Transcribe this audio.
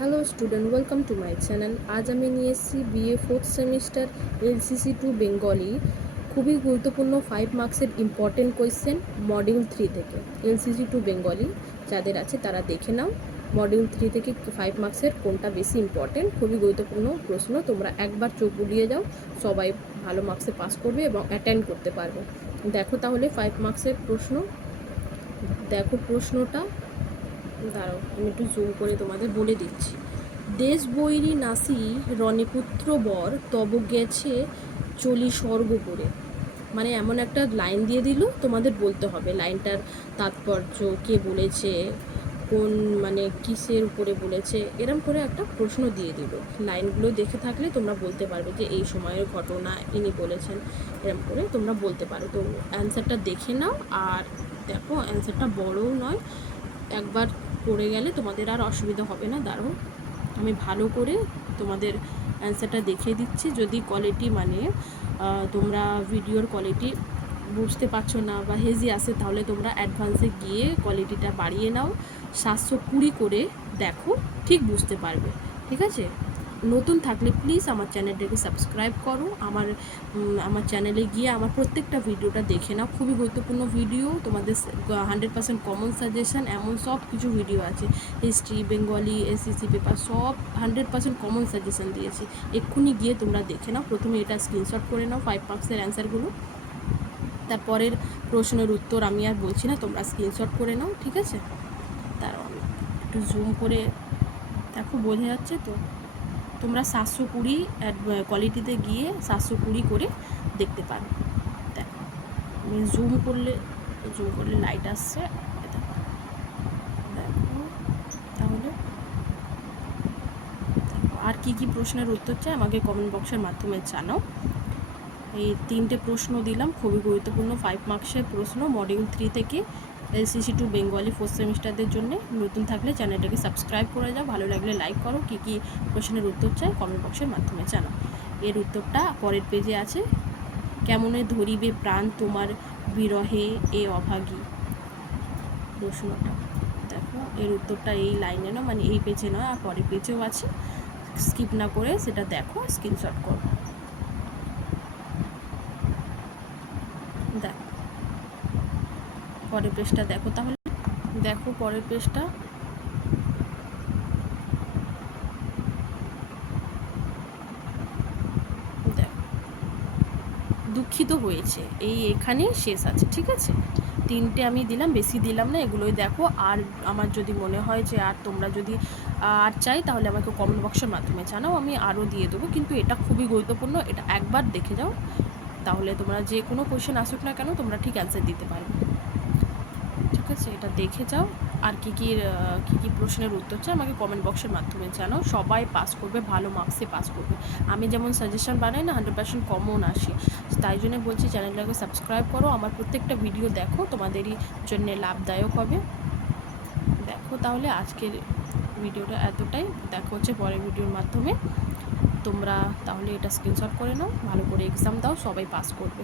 Hello student welcome to my channel আজ আমি নিয়ে এসেছি BA fourth semester LCC two Bengali খুবই গুরুত্বপূর্ণ ফাইভ মার্কসের ইম্পর্টেন্ট কোয়েশ্চেন মডিউল থ্রি থেকে। এলসিসি টু বেঙ্গলি যাদের আছে তারা দেখে নাও। মডিউল থ্রি থেকে ফাইভ মার্কসের কোনটা বেশি ইম্পর্টেন্ট খুবই গুরুত্বপূর্ণ প্রশ্ন, তোমরা একবার চোখ বুলিয়ে যাও। সবাই ভালো মার্কসে পাস করবে এবং অ্যাটেন্ড করতে পারবে। দেখো তাহলে ফাইভ মার্কসের প্রশ্ন। দেখো প্রশ্নটা। দাঁড়াও, আমি একটু জুম করে তোমাদের বলে দিচ্ছি। দেশ বৈরী নাসি রণিপুত্র বর তব গেছে চলি স্বর্গ করে। মানে এমন একটা লাইন দিয়ে দিল, তোমাদের বলতে হবে। লাইনটার তাৎপর্য, কে বলেছে, কোন মানে কিসের উপরে বলেছে, এরম করে একটা প্রশ্ন দিয়ে দিল। লাইনগুলো দেখে থাকলে তোমরা বলতে পারবে যে এই সময়ের ঘটনা ইনি বলেছেন, এরম করে তোমরা বলতে পারো। তো অ্যান্সারটা দেখে নাও, আর দেখো অ্যান্সারটা বড়ও নয় একবার পড়ে গেলে তোমাদের আর অসুবিধা হবে না দাঁড়ো আমি ভালো করে তোমাদের অ্যান্সারটা দেখিয়ে দিচ্ছি। যদি কোয়ালিটি মানে তোমরা ভিডিওর কোয়ালিটি বুঝতে পারছ না বা হেজি আসে তাহলে তোমরা অ্যাডভান্সে গিয়ে কোয়ালিটিটা বাড়িয়ে নাও। সাতশো কুড়ি করে দেখো, ঠিক বুঝতে পারবে। ঠিক আছে? নতুন থাকলে প্লিজ আমার চ্যানেলটাকে সাবস্ক্রাইব করো। আমার আমার চ্যানেলে গিয়ে আমার প্রত্যেকটা ভিডিওটা দেখে নাও। খুবই গুরুত্বপূর্ণ ভিডিও তোমাদের হান্ড্রেড পার্সেন্ট কমন সাজেশান এমন সব কিছু ভিডিও আছে। হিস্ট্রি বেঙ্গলি এসএসসি পেপার সব হান্ড্রেড পার্সেন্ট কমন সাজেশান দিয়েছি। এক্ষুনি গিয়ে তোমরা দেখে নাও। প্রথমে এটা স্ক্রিনশট করে নাও ফাইভ মার্কসের অ্যান্সারগুলো তারপরের প্রশ্নের উত্তর আমি আর বলছি না, তোমরা স্ক্রিনশট করে নাও, ঠিক আছে? তার, একটু জুম করে, দেখো, বোঝা যাচ্ছে তো? তোমরা সাতশো কুড়ি কোয়ালিটিতে গিয়ে সাতশো কুড়ি করে দেখতে পারো। দেখো জুম করলে জুম করলে লাইট আসছে। তাহলে আর কি কি প্রশ্নের উত্তর চাই আমাকে কমেন্ট বক্সের মাধ্যমে জানাও। এই তিনটে প্রশ্ন দিলাম, খুবই গুরুত্বপূর্ণ ফাইভ মার্কসের প্রশ্ন মডিউল থ্রি থেকে এলসিসি টু বেঙ্গলি ফোর্থ সেমিস্টারদের জন্য নতুন থাকলে চ্যানেলটাকে সাবস্ক্রাইব করে যাও ভালো লাগলে লাইক করো। কী কী প্রশ্নের উত্তর চাই কমেন্ট বক্সের মাধ্যমে জানাও। এর উত্তরটা পরের পেজে আছে। কেমনে ধরিবে প্রাণ তোমার বিরহে এ অভাগী? প্রশ্নটা। দেখো, এর উত্তরটা এই লাইনে না মানে এই পেজে নয়, আর পরের পেজেও আছে। স্কিপ না করে সেটা দেখো স্ক্রিনশট করো দেখো পরের পেজটা দেখো তাহলে। দেখো পরের পেজটা। দেখো। দুঃখিত হয়েছে। এই এখানেই শেষ আছে, ঠিক আছে? তিনটে আমি দিলাম, বেশি দিলাম না, এগুলোই দেখো। আর আমার যদি মনে হয় যে আর তোমরা যদি আর চাই, তাহলে আমাকে কমেন্ট বক্সের মাধ্যমে জানাও, আমি আরও দিয়ে দেবো। কিন্তু এটা খুবই গুরুত্বপূর্ণ, এটা একবার দেখে যাও। তাহলে তোমরা যে কোনো কোয়েশ্চেন আসুক না কেন, তোমরা ঠিক অ্যান্সার দিতে পারবে। আছে এটা দেখে যাও। আর কী কী কী কী প্রশ্নের উত্তর চাই আমাকে কমেন্ট বক্সের মাধ্যমে জানাও। সবাই পাস করবে, ভালো মার্কসে পাস করবে। আমি যেমন সাজেশন বানাই না হান্ড্রেড পার্সেন্ট কমন আসি। তাই জন্য বলছি চ্যানেলটাকে সাবস্ক্রাইব করো। আমার প্রত্যেকটা ভিডিও দেখো, তোমাদেরই জন্য লাভদায়ক হবে। দেখো তাহলে আজকের ভিডিওটা এতটাই। দেখো হচ্ছে পরের ভিডিওর মাধ্যমে। তোমরা তাহলে এটা স্ক্রিনশট করে নাও, ভালো করে এক্সাম দাও, সবাই পাস করবে।